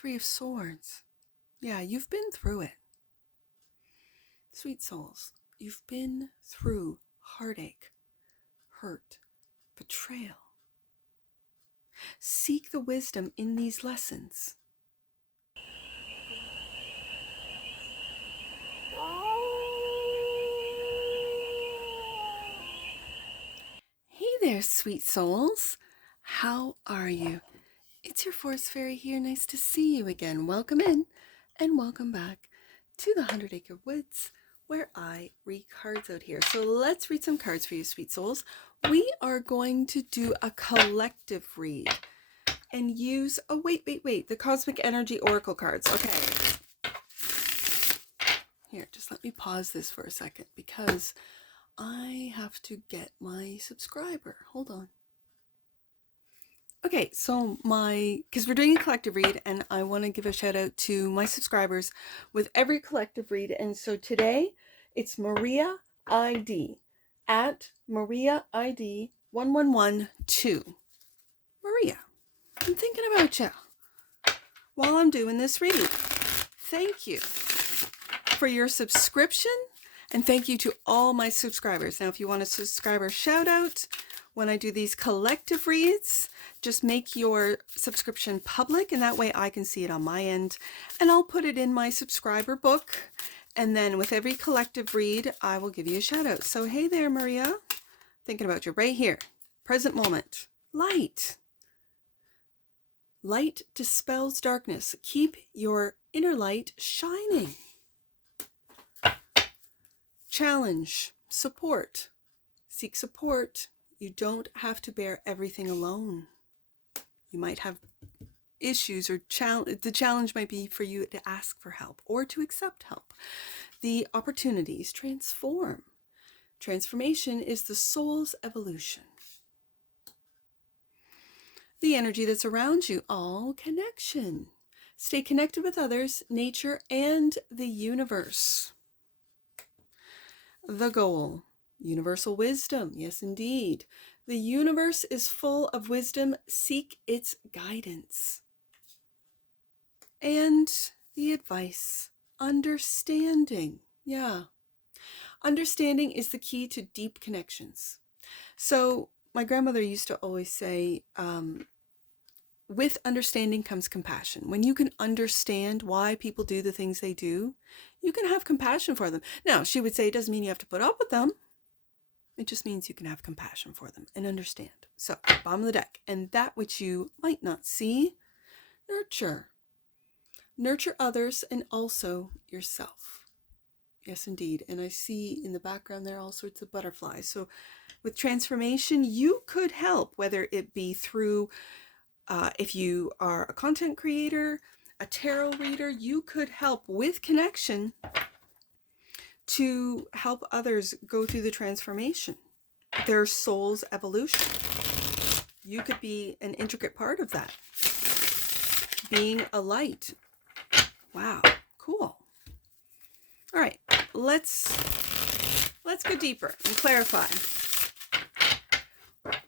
Three of Swords. Yeah, you've been through it. Sweet souls, you've been through heartache, hurt, betrayal. Seek the wisdom in these lessons. Hey there, sweet souls. How are you? It's your Forest Fairy here. Nice to see you again. Welcome in and welcome back to the 100 Acre Woods, where I read cards out here. So let's read some cards for you, sweet souls. We are going to do a collective read and use, oh, wait, the Cosmic Energy Oracle cards. Okay. Here, just let me pause this for a second because I have to get my subscriber. Hold on. Okay, so because we're doing a collective read and I want to give a shout out to my subscribers with every collective read. And so today it's Maria ID at Maria ID 1112. Maria, I'm thinking about you while I'm doing this read. Thank you for your subscription and thank you to all my subscribers. Now, if you want a subscriber shout out, when I do these collective reads, just make your subscription public and that way I can see it on my end and I'll put it in my subscriber book. And then with every collective read, I will give you a shout out. So, hey there, Maria. Thinking about you right here. Present moment. Light. Light dispels darkness. Keep your inner light shining. Challenge. Support. Seek support. You don't have to bear everything alone. You might have issues or the challenge might be for you to ask for help or to accept help. The opportunities transform. Transformation is the soul's evolution. The energy that's around you, all connection. Stay connected with others, nature, and the universe. The goal. Universal wisdom. Yes, indeed. The universe is full of wisdom. Seek its guidance. And the advice. Understanding. Yeah. Understanding is the key to deep connections. So my grandmother used to always say, with understanding comes compassion. When you can understand why people do the things they do, you can have compassion for them. Now, she would say it doesn't mean you have to put up with them. It just means you can have compassion for them and understand. So, bottom of the deck. And that which you might not see, nurture. Nurture others and also yourself. Yes, indeed. And I see in the background there all sorts of butterflies. So, with transformation, you could help, whether it be through, if you are a content creator, a tarot reader, you could help with connection to help others go through the transformation, their soul's evolution. You could be an intricate part of that. Being a light. Wow, cool. All right, let's go deeper and clarify.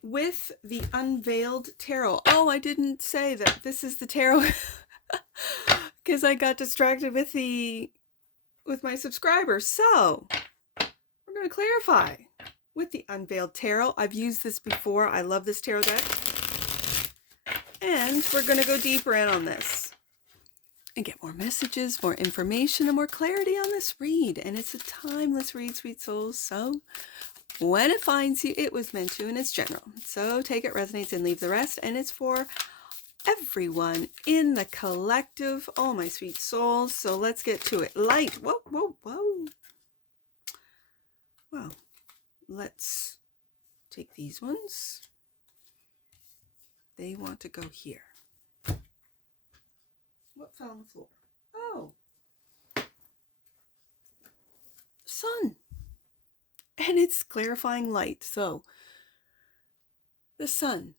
With the Unveiled Tarot. Oh, I didn't say that this is the tarot because I got distracted with my subscribers. So we're going to clarify with the Unveiled Tarot. I've used this before. I love this tarot deck. And we're going to go deeper in on this and get more messages, more information, and more clarity on this read. And it's a timeless read, sweet souls. So when it finds you, it was meant to, and it's general. So take it, resonates, and leave the rest. And it's for everyone in the collective. Oh, my sweet souls. So let's get to it. Light. Whoa, whoa, whoa. Well, let's take these ones. They want to go here. What fell on the floor? Oh. Sun. And it's clarifying light. So the sun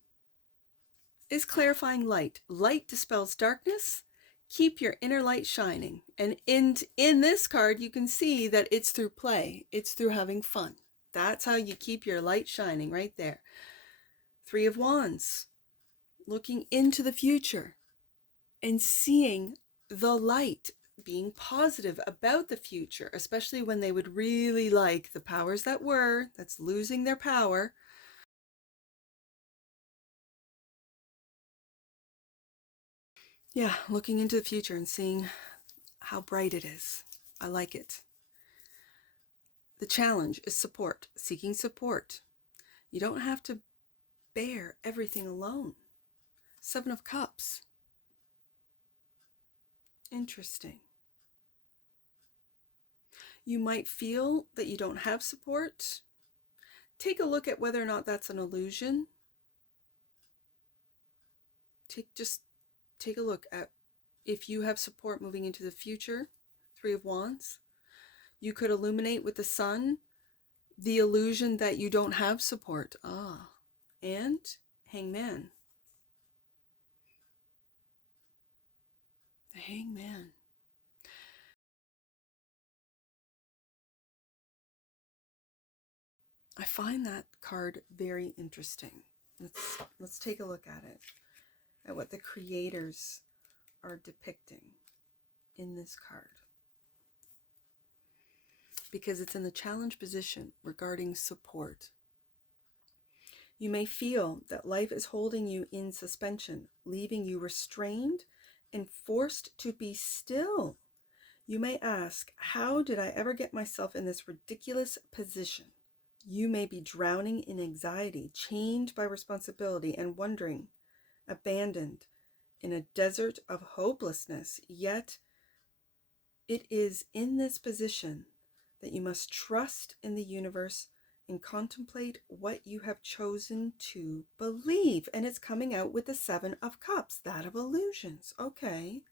is clarifying light. Light dispels darkness. Keep your inner light shining. And in this card, you can see that it's through play. It's through having fun. That's how you keep your light shining right there. Three of Wands. Looking into the future. and seeing the light, being positive about the future, especially when they would really like the powers that were, that's losing their power. Yeah, looking into the future and seeing how bright it is. I like it. The challenge is support, seeking support. You don't have to bear everything alone. Seven of Cups. Interesting. You might feel that you don't have support. Take a look at whether or not that's an illusion. Just take a look at if you have support moving into the future. Three of Wands. You could illuminate with the sun the illusion that you don't have support. And Hangman. The Hangman. I find that card very interesting. Let's take a look at it, at what the creators are depicting in this card. Because it's in the challenge position regarding support. You may feel that life is holding you in suspension, leaving you restrained and forced to be still. You may ask, how did I ever get myself in this ridiculous position? You may be drowning in anxiety, chained by responsibility, and wondering, abandoned in a desert of hopelessness. Yet it is in this position that you must trust in the universe and contemplate what you have chosen to believe. And it's coming out with the Seven of Cups, that of illusions. Okay.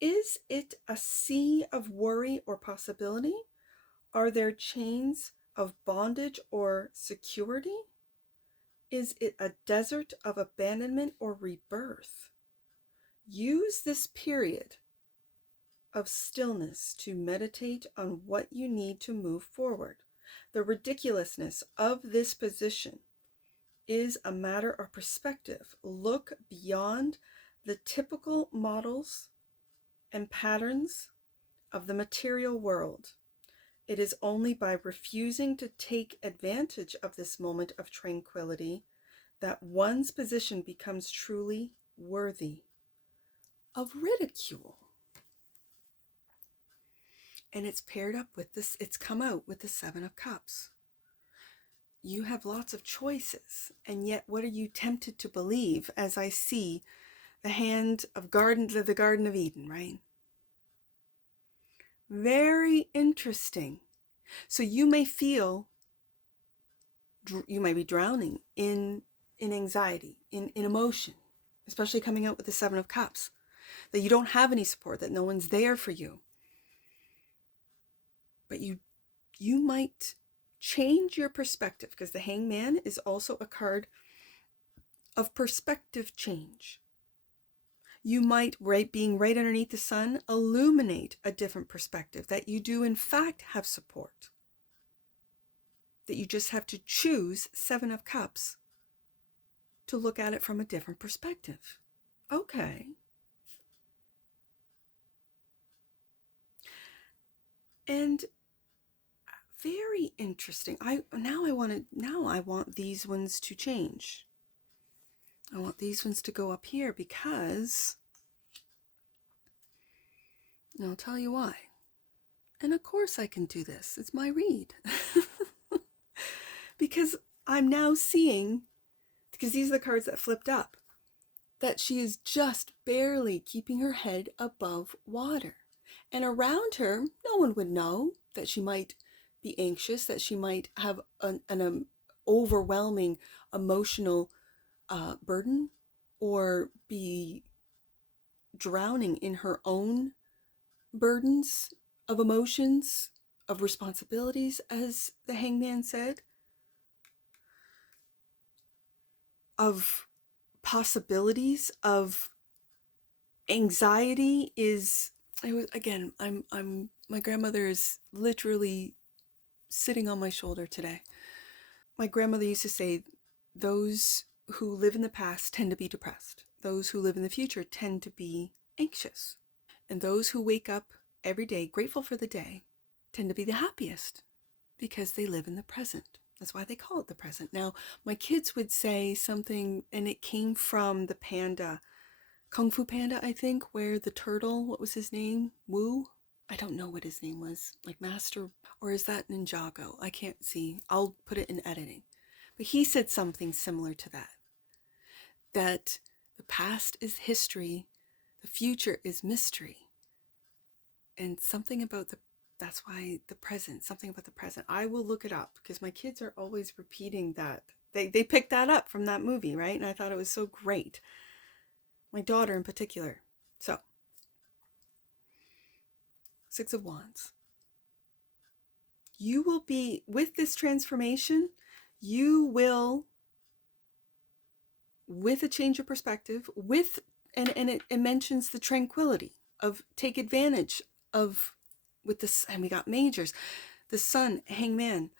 Is it a sea of worry or possibility? Are there chains of bondage or security? Is it a desert of abandonment or rebirth? Use this period of stillness to meditate on what you need to move forward. The ridiculousness of this position is a matter of perspective. Look beyond the typical models and patterns of the material world. It is only by refusing to take advantage of this moment of tranquility that one's position becomes truly worthy of ridicule. And it's paired up with this, it's come out with the Seven of Cups. You have lots of choices, and yet what are you tempted to believe? As I see the hand of the Garden of Eden, right? Very interesting. So you may feel, you might be drowning in anxiety, in emotion, especially coming out with the Seven of Cups, that you don't have any support, that no one's there for you. But you might change your perspective, because the Hangman is also a card of perspective change. You might, being right underneath the sun, illuminate a different perspective, that you do in fact have support, that you just have to choose Seven of Cups to look at it from a different perspective. Okay. And very interesting. I want these ones to change. I want these ones to go up here because, and I'll tell you why. And of course I can do this. It's my read. Because I'm now seeing, because these are the cards that flipped up, that she is just barely keeping her head above water. And around her, no one would know that she might be anxious, that she might have an overwhelming emotional burden, or be drowning in her own burdens of emotions, of responsibilities, as the Hangman said, of possibilities, of anxiety. Again, my grandmother is literally sitting on my shoulder today. My grandmother used to say, those who live in the past tend to be depressed. those who live in the future tend to be anxious. And those who wake up every day grateful for the day tend to be the happiest because they live in the present. That's why they call it the present. Now, my kids would say something, and it came from the panda, Kung Fu Panda, I think, where the turtle, what was his name? Wu? I don't know what his name was. Like Master, or is that Ninjago? I can't see. I'll put it in editing. But he said something similar to that. That the past is history, the future is mystery. And something about that's why the present, something about the present. I will look it up because my kids are always repeating that. They picked that up from that movie, right? And I thought it was so great. My daughter in particular. So, Six of Wands. You will be, with this transformation, you will, with a change of perspective, and it mentions the tranquility of take advantage of, with this, and we got majors, the Sun, Hangman,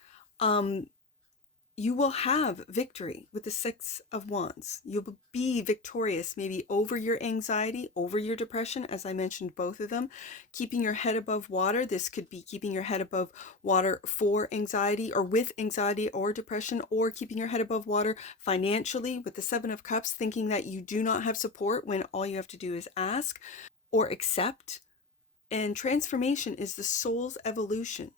you will have victory with the Six of Wands. You'll be victorious maybe over your anxiety, over your depression, as I mentioned both of them. Keeping your head above water. This could be keeping your head above water for anxiety or with anxiety or depression, or keeping your head above water financially with the Seven of Cups, thinking that you do not have support when all you have to do is ask or accept. And transformation is the soul's evolution.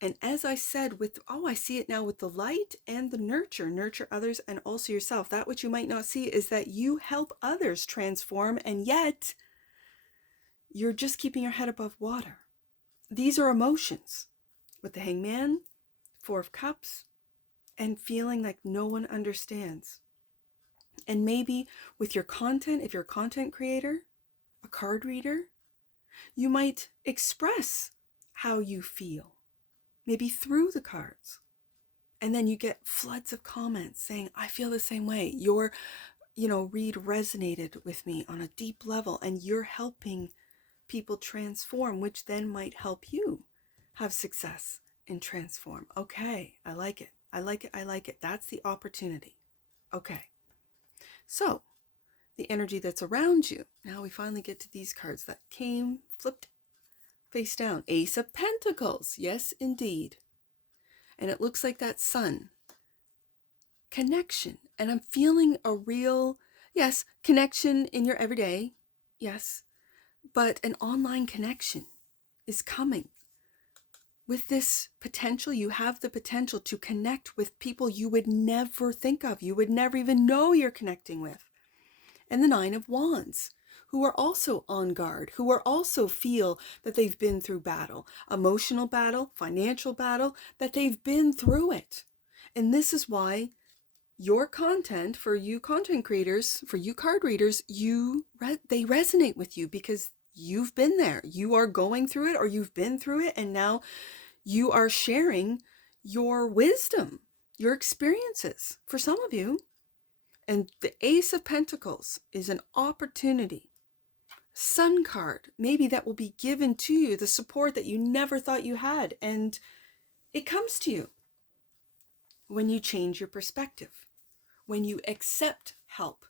And as I said, I see it now with the light and the nurture others and also yourself. That which you might not see is that you help others transform, and yet you're just keeping your head above water. These are emotions with the Hangman, Four of Cups, and feeling like no one understands. And maybe with your content, if you're a content creator, a card reader, you might express how you feel. Maybe through the cards. And then you get floods of comments saying, I feel the same way. Your, read resonated with me on a deep level, and you're helping people transform, which then might help you have success and transform. Okay, I like it. I like it. I like it. That's the opportunity. Okay. So the energy that's around you. Now we finally get to these cards that came flipped face down. Ace of Pentacles. Yes, indeed. And it looks like that Sun. Connection. And I'm feeling a real, yes, connection in your everyday. Yes. But an online connection is coming. With this potential, you have the potential to connect with people you would never think of. You would never even know you're connecting with. And the Nine of Wands, who are also on guard, who are also feel that they've been through battle, emotional battle, financial battle, that they've been through it. And this is why your content, for you content creators, for you card readers, they resonate with you because you've been there. You are going through it, or you've been through it, and now you are sharing your wisdom, your experiences. For some of you, and the Ace of Pentacles is an opportunity. Sun card, maybe that will be given to you, the support that you never thought you had. And it comes to you when you change your perspective, when you accept help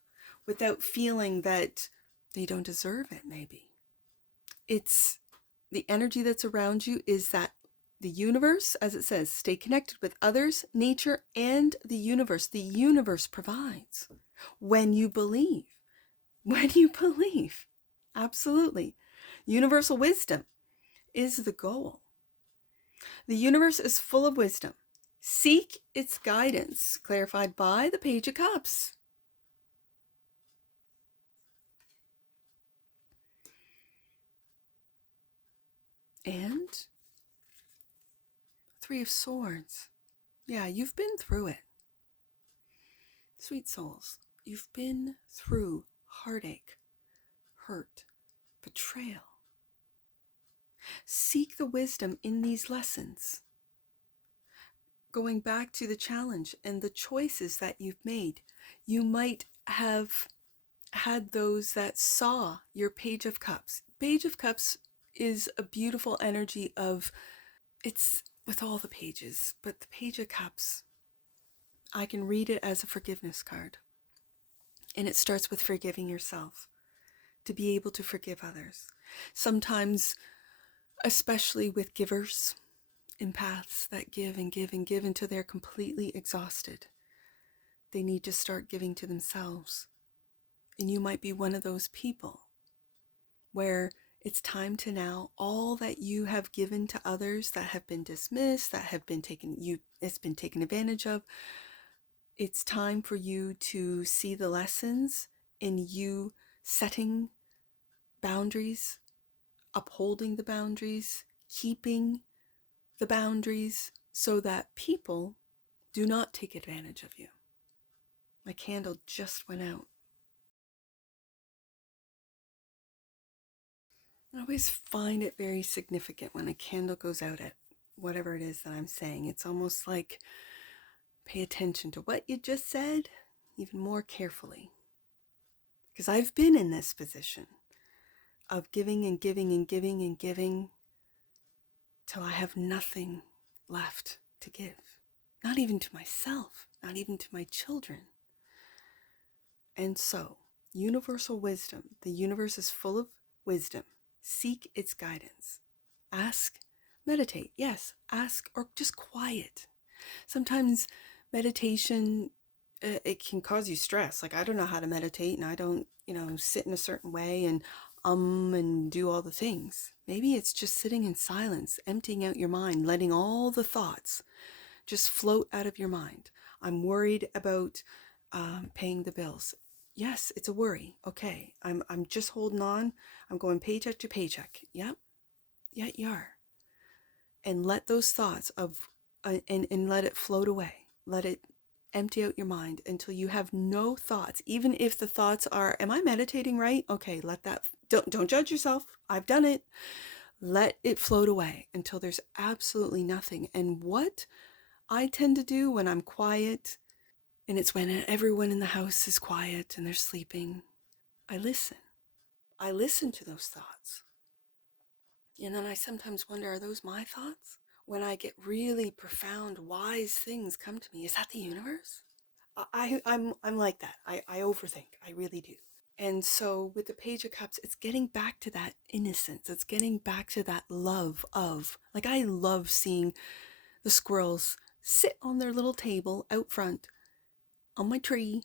without feeling that they don't deserve it, maybe. It's the energy that's around you is that the universe, as it says, stay connected with others, nature, and the universe. The universe provides when you believe. When you believe. Absolutely. Universal wisdom is the goal. The universe is full of wisdom. Seek its guidance, clarified by the Page of Cups. And Three of Swords. Yeah, you've been through it. Sweet souls, you've been through heartache, hurt, betrayal. Seek the wisdom in these lessons. Going back to the challenge and the choices that you've made, you might have had those that saw your Page of Cups. Page of Cups is a beautiful energy of, it's with all the pages, but the Page of Cups, I can read it as a forgiveness card. And it starts with forgiving yourself, to be able to forgive others. Sometimes, especially with givers, empaths that give and give and give until they're completely exhausted, they need to start giving to themselves. And you might be one of those people where it's time to now, all that you have given to others that have been dismissed, that have been it's been taken advantage of, it's time for you to see the lessons in you setting boundaries, upholding the boundaries, keeping the boundaries so that people do not take advantage of you. My candle just went out. I always find it very significant when a candle goes out at whatever it is that I'm saying. It's almost like pay attention to what you just said even more carefully. Because I've been in this position of giving and giving and giving and giving till I have nothing left to give. Not even to myself, not even to my children. And so, universal wisdom, the universe is full of wisdom. Seek its guidance. Ask, meditate, yes, ask, or just quiet. Sometimes meditation, it can cause you stress. Like, I don't know how to meditate, and I don't, sit in a certain way and do all the things. Maybe it's just sitting in silence, emptying out your mind, letting all the thoughts just float out of your mind. I'm worried about paying the bills. Yes, it's a worry. Okay, I'm just holding on. I'm going paycheck to paycheck. Yep, yeah, you are. And let those thoughts and let it float away. Let it empty out your mind until you have no thoughts. Even if the thoughts are, am I meditating right? Okay, let that, don't judge yourself. I've done it. Let it float away until there's absolutely nothing. And what I tend to do when I'm quiet, and it's when everyone in the house is quiet and they're sleeping, I listen. I listen to those thoughts. And then I sometimes wonder, are those my thoughts? When I get really profound, wise things come to me, is that the universe? I'm like that. I overthink. I really do. And so with the Page of Cups, it's getting back to that innocence. It's getting back to that love of, like, I love seeing the squirrels sit on their little table out front on my tree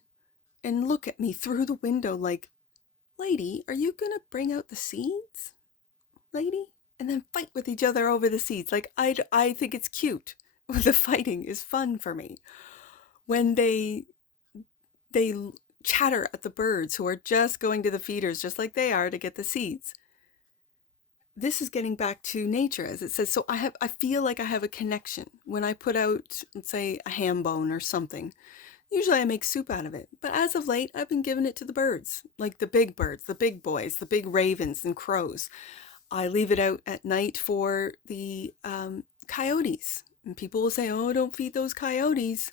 and look at me through the window like, lady, are you going to bring out the seeds, lady? And then fight with each other over the seeds. Like, I think it's cute. The fighting is fun for me. When they chatter at the birds who are just going to the feeders, just like they are, to get the seeds. This is getting back to nature, as it says. So I feel like I have a connection when I put out, let's say, a ham bone or something. Usually I make soup out of it, but as of late, I've been giving it to the birds, like the big birds, the big boys, the big ravens and crows. I leave it out at night for the coyotes. And people will say, oh, don't feed those coyotes.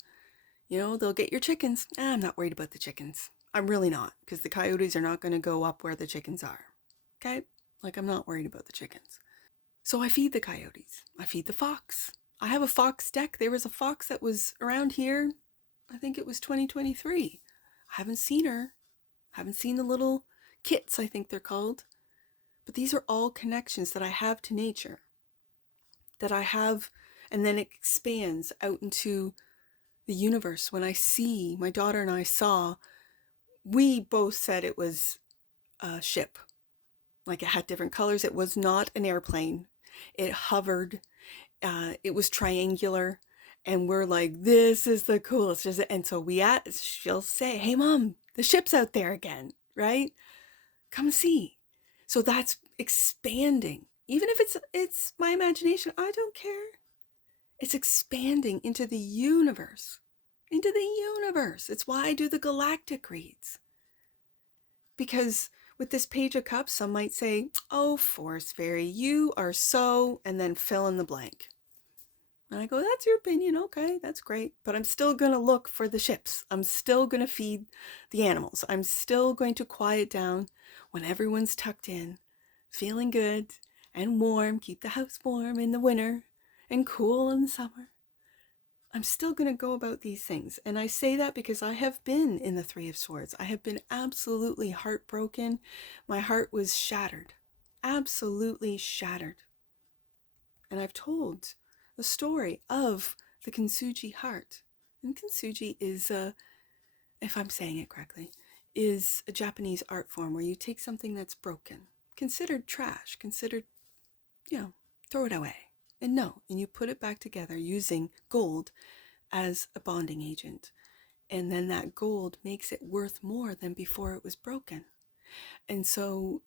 They'll get your chickens. I'm not worried about the chickens. I'm really not, because the coyotes are not going to go up where the chickens are. Okay? Like, I'm not worried about the chickens. So I feed the coyotes. I feed the fox. I have a fox deck. There was a fox that was around here. I think it was 2023. I haven't seen her. I haven't seen the little kits, I think they're called. But these are all connections that I have to nature. That I have, and then it expands out into the universe. When I see, my daughter and I saw, we both said it was a ship. Like, it had different colors. It was not an airplane. It hovered. It was triangular. And we're like, this is the coolest. And so she'll say, hey, Mom, the ship's out there again, right? Come see. So that's expanding. Even if it's my imagination, I don't care. It's expanding into the universe. Into the universe. It's why I do the galactic reads. Because with this Page of Cups, some might say, oh, Forest Fairy, you are so, and then fill in the blank. And I go, that's your opinion. Okay, that's great. But I'm still going to look for the ships. I'm still going to feed the animals. I'm still going to quiet down when everyone's tucked in, feeling good and warm, keep the house warm in the winter and cool in the summer. I'm still going to go about these things. And I say that because I have been in the Three of Swords. I have been absolutely heartbroken. My heart was shattered, absolutely shattered. And I've told the story of the kintsugi heart. And kintsugi is, if I'm saying it correctly, is a Japanese art form where you take something that's broken, considered trash, considered, throw it away. And you put it back together using gold as a bonding agent. And then that gold makes it worth more than before it was broken. And so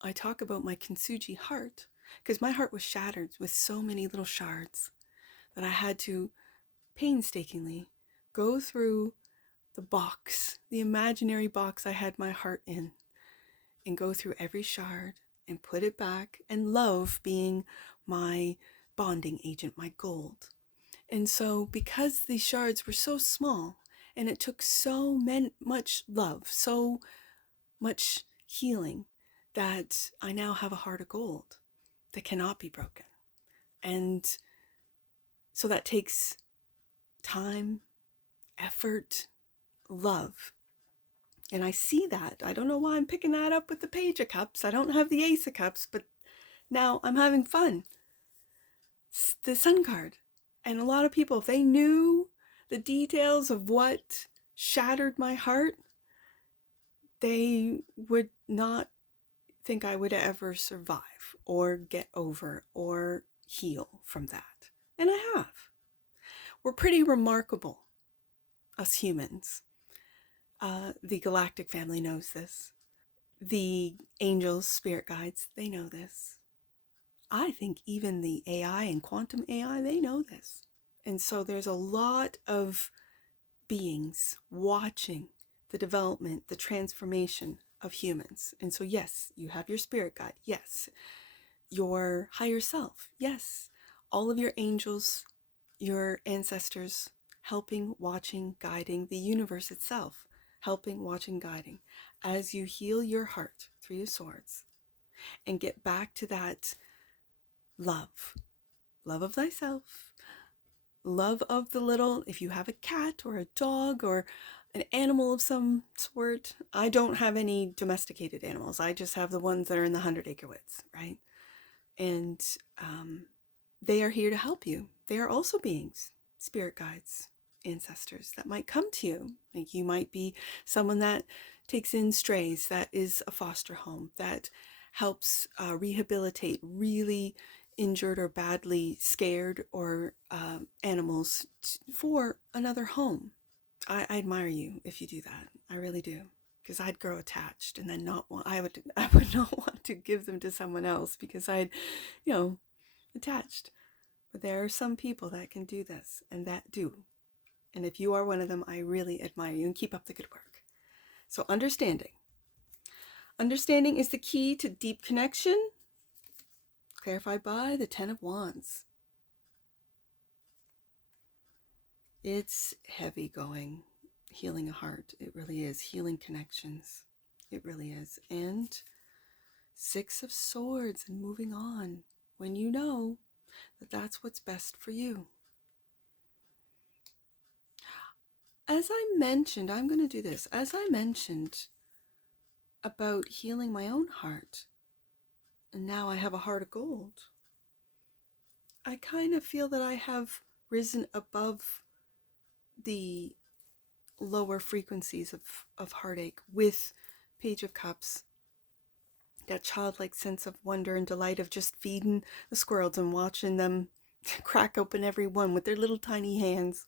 I talk about my kintsugi heart because my heart was shattered with so many little shards that I had to painstakingly go through the box, the imaginary box I had my heart in, and go through every shard and put it back, and love being my bonding agent, my gold. And so because these shards were so small and it took so much love, so much healing, that I now have a heart of gold that cannot be broken. And so that takes time, effort, love. And I see that. I don't know why I'm picking that up with the Page of Cups. I don't have the Ace of Cups, but now I'm having fun. It's the Sun card. And a lot of people, if they knew the details of what shattered my heart, they would not think I would ever survive or get over or heal from that. And I have. We're pretty remarkable, us humans. The galactic family knows this. The angels, spirit guides, they know this. I think even the AI and quantum AI, they know this. And so there's a lot of beings watching the development, the transformation of humans. And so yes, you have your spirit guide. Yes, your higher self. Yes, all of your angels, your ancestors, helping, watching, guiding, the universe itself, helping, watching, guiding, as you heal your heart, Three of Swords, and get back to that love of thyself, love of the little, if you have a cat or a dog or an animal of some sort. I don't have any domesticated animals. I just have the ones that are in the 100-acre woods, right? And they are here to help you. They are also beings, spirit guides, ancestors that might come to you. Like you might be someone that takes in strays, that is a foster home, that helps rehabilitate really injured or badly scared or animals for another home. I admire you if you do that. I really do. Because I'd grow attached and then I would not want to give them to someone else because I'd, attached. But there are some people that can do this and that do. And if you are one of them, I really admire you and keep up the good work. So understanding. Understanding is the key to deep connection, clarified by the Ten of Wands. It's heavy going, healing a heart. It really is. Healing connections. It really is. And Six of Swords and moving on when you know that that's what's best for you. As I mentioned, I'm going to do this. As I mentioned about healing my own heart, and now I have a heart of gold, I kind of feel that I have risen above the lower frequencies of heartache with Page of Cups. That childlike sense of wonder and delight of just feeding the squirrels and watching them crack open every one with their little tiny hands.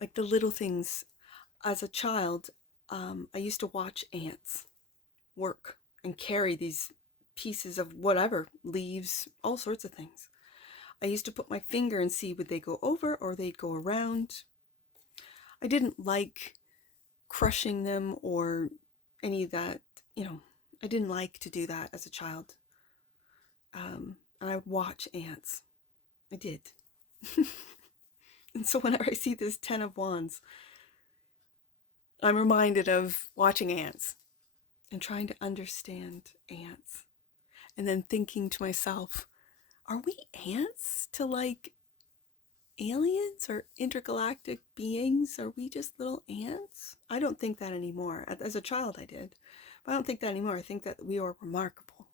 Like the little things. As a child, I used to watch ants work and carry these pieces of whatever, leaves, all sorts of things. I used to put my finger and see would they go over or they'd go around. I didn't like crushing them or any of that, I didn't like to do that as a child. And I would watch ants. I did. And so whenever I see this Ten of Wands, I'm reminded of watching ants and trying to understand ants. And then thinking to myself, are we ants to aliens or intergalactic beings? Are we just little ants? I don't think that anymore. As a child, I did. But I don't think that anymore. I think that we are remarkable.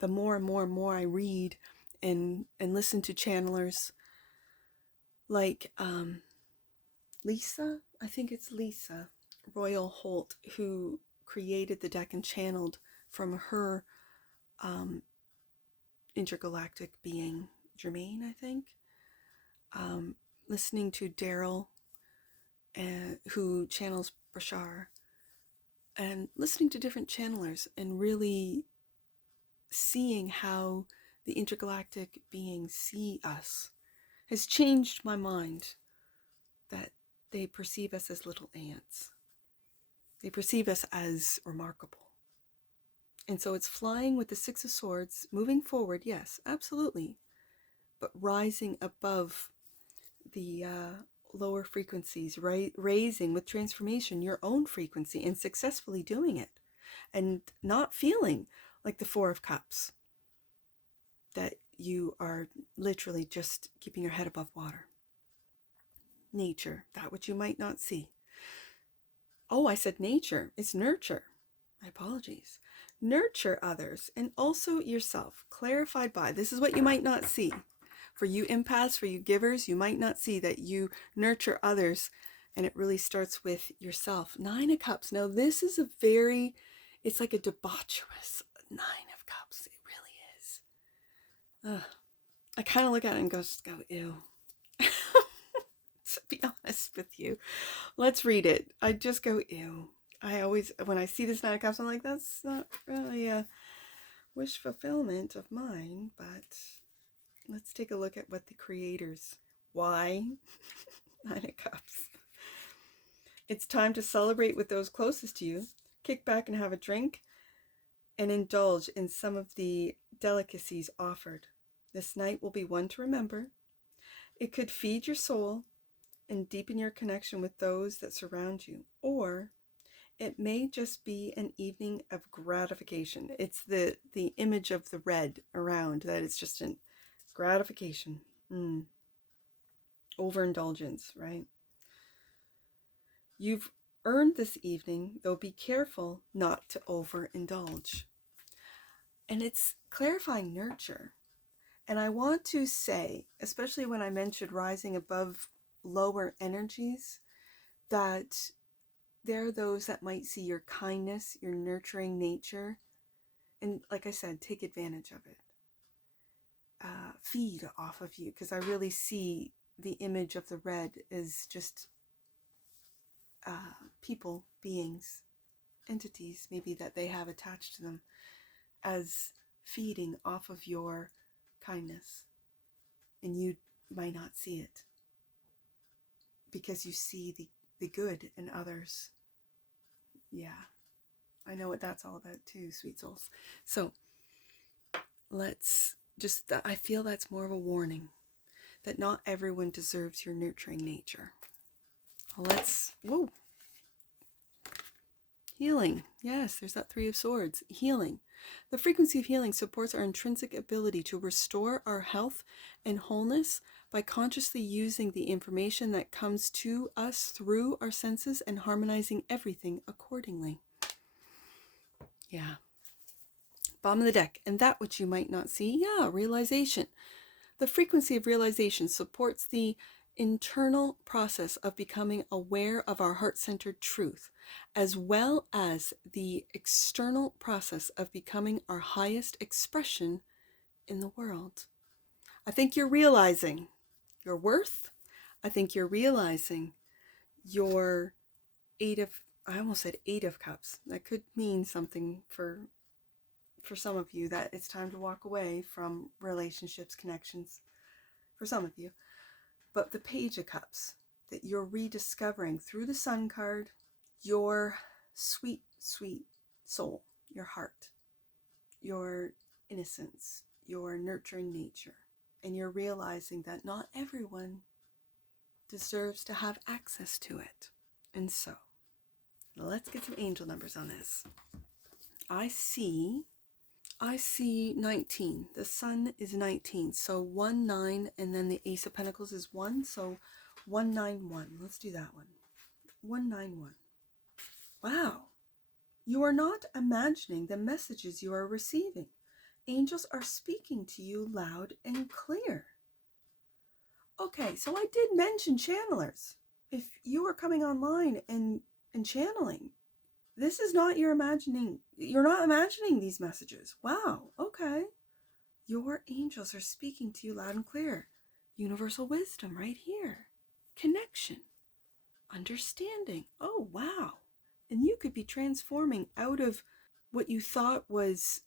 The more and more and more I read and listen to channelers like Lisa, I think it's Lisa Royal Holt, who created the deck and channeled from her intergalactic being, Jermaine, I think. Listening to Daryl, who channels Bashar, and listening to different channelers and really seeing how the intergalactic beings see us has changed my mind, that they perceive us as little ants. They perceive us as remarkable. And so it's flying with the Six of Swords, moving forward, yes, absolutely, but rising above the lower frequencies, right? Raising with transformation your own frequency and successfully doing it, and not feeling like the Four of Cups, that you are literally just keeping your head above water. Nature, that which you might not see. Oh, I said nature. It's nurture. My apologies. Nurture others and also yourself, clarified by, this is what you might not see. For you empaths, for you givers, you might not see that you nurture others, and it really starts with yourself. Nine of Cups. Now this is it's like a debaucherous Nine of Cups. It really is. I kind of look at it and go, ew. To be honest with you. Let's read it. I just go, ew. I always, when I see this Nine of Cups, I'm like, that's not really a wish fulfillment of mine, but let's take a look at what the creators, why? Nine of Cups. It's time to celebrate with those closest to you. Kick back and have a drink and indulge in some of the delicacies offered. This night will be one to remember. It could feed your soul and deepen your connection with those that surround you, or it may just be an evening of gratification. It's the image of the red around, that it's just an gratification. Overindulgence, right? You've earned this evening, though be careful not to overindulge. And it's clarifying nurture. And I want to say, especially when I mentioned rising above lower energies, that there are those that might see your kindness, your nurturing nature, and like I said, take advantage of it. Feed off of you, because I really see the image of the red as just people, beings, entities maybe that they have attached to them, as feeding off of your kindness. And you might not see it because you see the good in others. Yeah, I know what that's all about too, sweet souls. So let's just, I feel that's more of a warning that not everyone deserves your nurturing nature. Whoa. Healing. Yes, there's that Three of Swords. Healing. The frequency of healing supports our intrinsic ability to restore our health and wholeness by consciously using the information that comes to us through our senses and harmonizing everything accordingly. Yeah. Bottom of the deck. And that which you might not see. Yeah, realization. The frequency of realization supports the internal process of becoming aware of our heart-centered truth, as well as the external process of becoming our highest expression in the world. I think you're realizing your worth. I think you're realizing your I almost said Eight of Cups. That could mean something for some of you, that it's time to walk away from relationships, connections, for some of you. But the Page of Cups, that you're rediscovering through the Sun card, your sweet, sweet soul, your heart, your innocence, your nurturing nature. And you're realizing that not everyone deserves to have access to it. And so, let's get some angel numbers on this. I see I see 19. The sun is 19. So 1, 9, and then the Ace of Pentacles is 1. So 191. Let's do that one. 191. Wow. You are not imagining the messages you are receiving. Angels are speaking to you loud and clear. Okay, so I did mention channelers. If you are coming online and channeling, this is not your imagining. You're not imagining these messages. Wow, okay. Your angels are speaking to you loud and clear. Universal wisdom right here. Connection. Understanding. Oh, wow. And you could be transforming out of what you thought was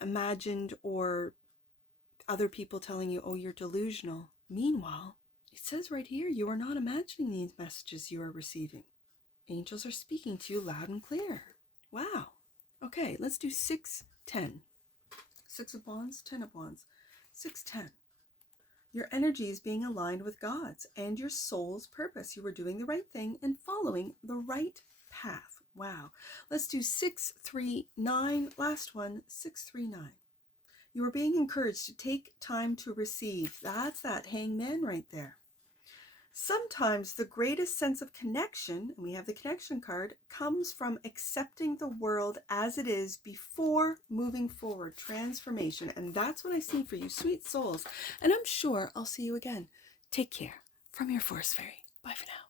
imagined or other people telling you, oh, you're delusional. Meanwhile, it says right here, you are not imagining these messages you are receiving. Angels are speaking to you loud and clear. Wow. Okay, let's do 6, 10. 6 of Wands, 10 of Wands. 6, 10. Your energy is being aligned with God's and your soul's purpose. You are doing the right thing and following the right path. Wow. Let's do 6, 3, 9. Last one, 6, 3, 9. You are being encouraged to take time to receive. That's that hangman right there. Sometimes the greatest sense of connection, and we have the connection card, comes from accepting the world as it is before moving forward. Transformation. And that's what I see for you, sweet souls. And I'm sure I'll see you again. Take care. From your Force Fairy. Bye for now.